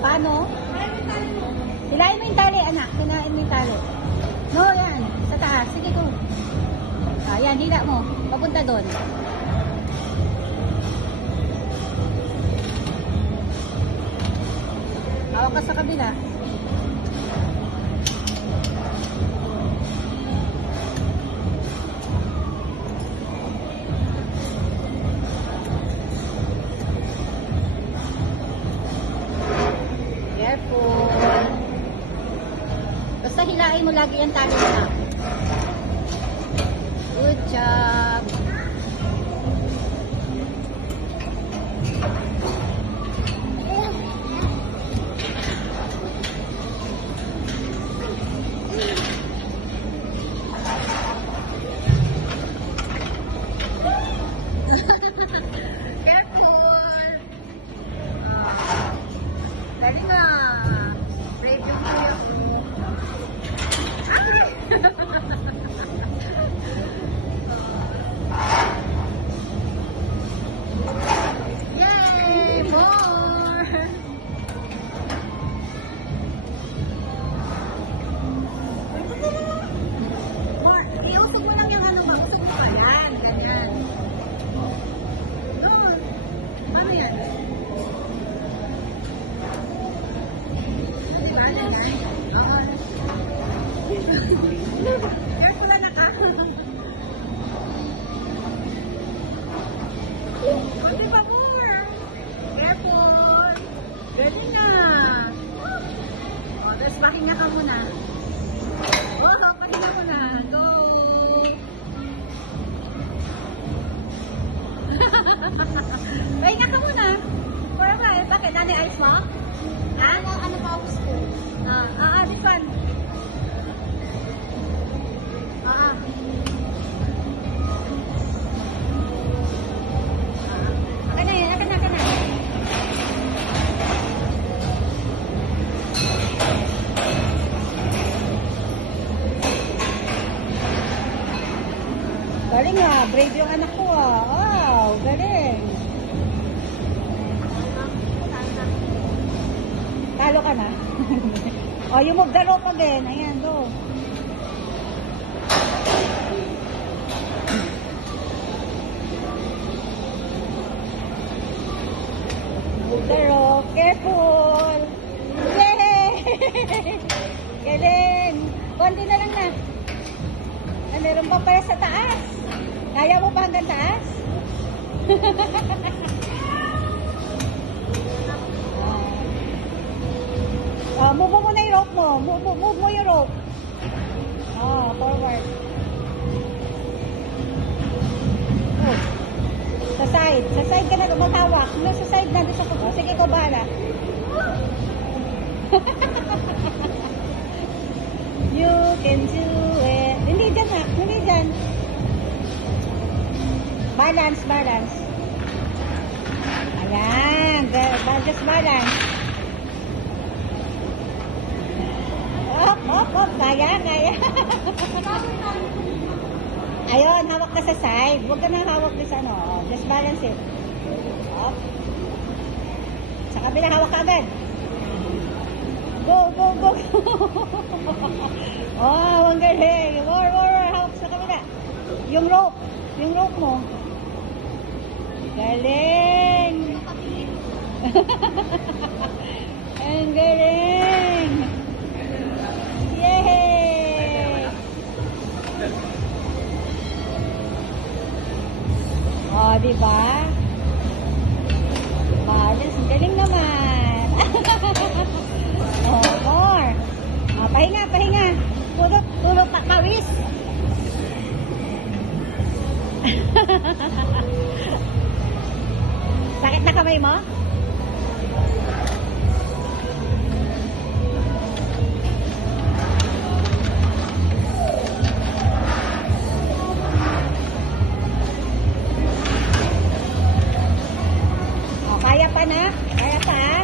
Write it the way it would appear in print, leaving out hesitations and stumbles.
Paano? Hilahin mo yung tali, anak. Hilahin mo yung tali. No, yan. Sa taas. Sige, go. Yan, hila mo. Papunta doon. Hawak ka sa kabila. Careful. Basta hilain mo lagi yung tali na. Good job. Careful. Dali na. Brave yung kuya ko. Ay! Yay! More! More. Iusog mo lang yung ano ba? Usog mo pa yan. Ganyan. Doon. Ano yan? Diba? Ganyan. Oo. Careful na naka. Konti pa more. Careful. Ready na. O, tapos pahinga ka muna. Oh, pahinga muna. Go. Pahinga ka muna. For a while. Bakit? Ano yung ice mo? Ha? Ano pa ako school? This one. Akan na yan, akan na. Galing ah, brave yung anak ko ah. Wow, galing. Talo ka na. Oh, you move the rope again. Ayan, go. Move the rope. Careful. Yay! Galing. Konti na lang na. Meron pa pala sa taas. Kaya mo pa hanggang taas? Move mo na yung rope mo. Move mo yung rope. Forward. Oh. Sa side. Sa side ka na matawak. Sa side na. Sige, ko bahala. You can do it. Hindi dyan ha. Hindi dyan. Balance. Ayan. Just balance. Op. Kaya. Ayun, hawak ka sa side. Huwag ka nang hawak sa ano. Just balance it. Op. Sa kabila, hawak ka agad. Go. Oh, ang galing. More. Hawak sa kabila. Yung rope mo. Galing. Ang galing. Yay! Oh, diba? Balance. Galing naman. Oh, more. Pahinga. Tulog pawis. Sakit na kamay mo? Kaya pa na? Kaya pa?